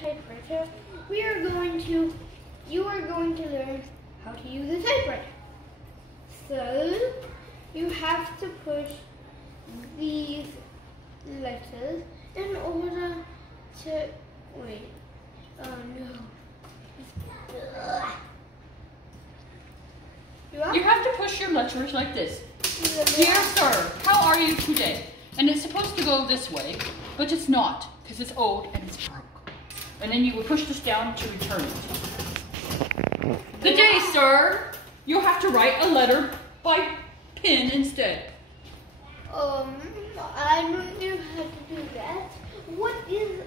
typewriter, you are going to learn how to use a typewriter. So, you have to push these letters in order to, wait, oh no. You have to push your letters like this. Dear sir, how are you today? And it's supposed to go this way, but it's not, because it's old and it's broke. And then you would push this down to return it. Good day, sir. You'll have to write a letter by pen instead. I don't know how to do that. What is